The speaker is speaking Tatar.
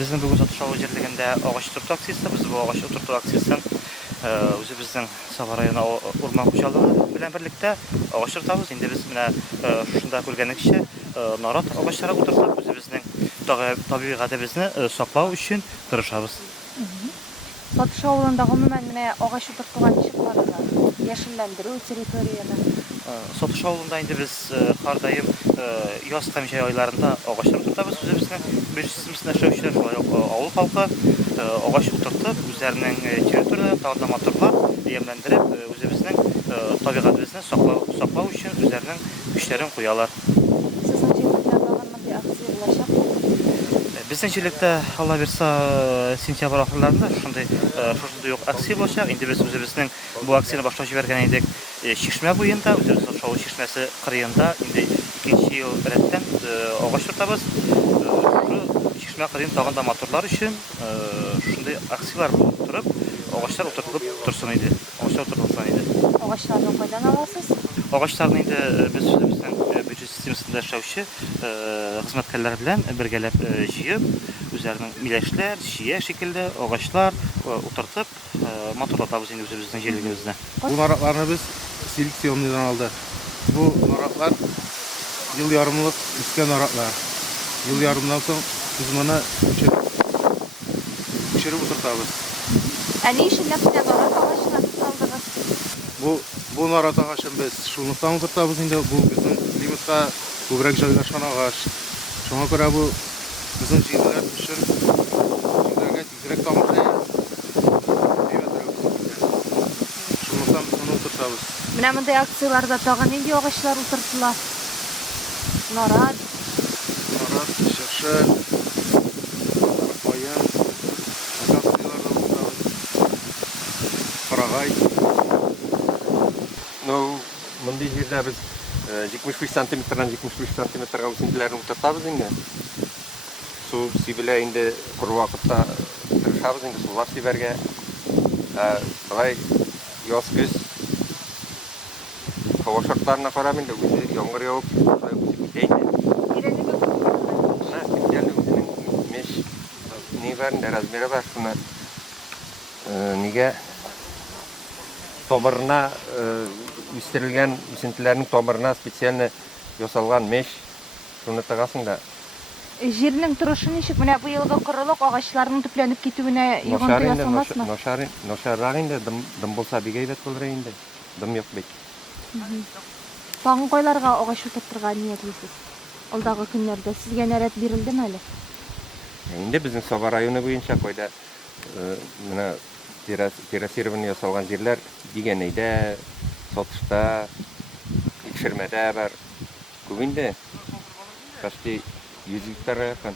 Bizim bugün satış jerliginde ağaç oturtu aksiyası, biz bu ağaç oturtu aksiyasını özü bizden Savar rayonu orman hoşallığı bilen birlikte ağaç oturtabız. Indi biz mine şunda görgenlikçe narat ağaçlara otursak, özü bizden tabiatı bizni saklaw üçün tırışabız. Satış avlunda gümümen mine ağaç oturttuğan işi barada. Yeşillendirүү territoriyada. Satış avlunda indi biz kardayım yaz kamışay aylarında ağaçlar oturtabız. Özü bizden bir sistemsinde şöyle şolay avul halkı ağaç oturtup üzerinin territoriyada tağda motorlar yemlendirip özü bizden tabiatı bizni saklaw üçün üzerinin güçlerin koyalar. Sizin çevrelerde bir aksiya ulaşak. Bizden Allah versa sentyabr ahırlarında şunday yok aksiya olacak. Indi biz bizden bu aksiyani başlaşı vergen idik. Şişme boyunda, özümüzün şovu şişmesi kırıyında, indi ikinci yıl öğretten ağaç tutabız. Şu şişme kırıyın tağında motorlar için şunday aksiyalar tutup, ağaçlar oturtulup tursun idi. Ağaçlar oturtulsan idi. Ağaçlardan faydan alasız. Ağaçlarını indi biz bizden büyük sisteminde şavşı hizmetkarlar bilen birgelep jiyip, üzerinin mileşler, şiye şekilde ağaçlar oturtup motorlatabız indi bizden jerligimizde. Bu naratlarını biz seleksiyonludan aldı. Bu naratlar yıl yarımlık üstten naratlar. Yıl yarımdan sonra biz bunu pişirip oturtabız. Ani işinlep de narat ağaçına aldınız. Bu narat ağaçın biz şunluktan oturtabız indi. Bu bizim klimatga köbürek joylashgan ağaç. Şuna göre bu bizim jillar üçün jillerge tezrek tamamlayır. Şunluktan biz bunu oturtabız. Mine mınday aksiyalarda tağın indi ağaçlar oturtular. Narat. Şırşı, koyun, aksiylarda oturtabız. Karagay. Мындай жерде біз 75 сантиметрдан 75 сантиметрға өсімділерін отыртабыз енді. Су сибілі енді құр уақытта тырышабыз енді сулар сиберге. Былай яз күз hava şartlarına қарап енді өзі yağmur yağып, былай өсіп кетейін. Специально өзінің меш не бар, размері бар, шуны неге tomuruna üstürülgen üsüntilerin tomuruna spesialne yosalgan meş şunu tağasın da. Жернең турышы ничек? Менә бу елгы корылык агачларның төпләнеп китүенә йогынты ясалмасмы? Ношаррак инде дым булса бик әйбәт булыр инде. Дым юк бит. Тагын кайларга агач утыртырга ниятлисез? Алдагы көннәрдә сезгә нәрәт бирелдеме әле? Инде безнең Саба районы буенча койда менә террасирование ясалган җирләр дигәнәйдә, сатышта, тикшермәдә бар. Күп инде. Почти 100 гектар якын.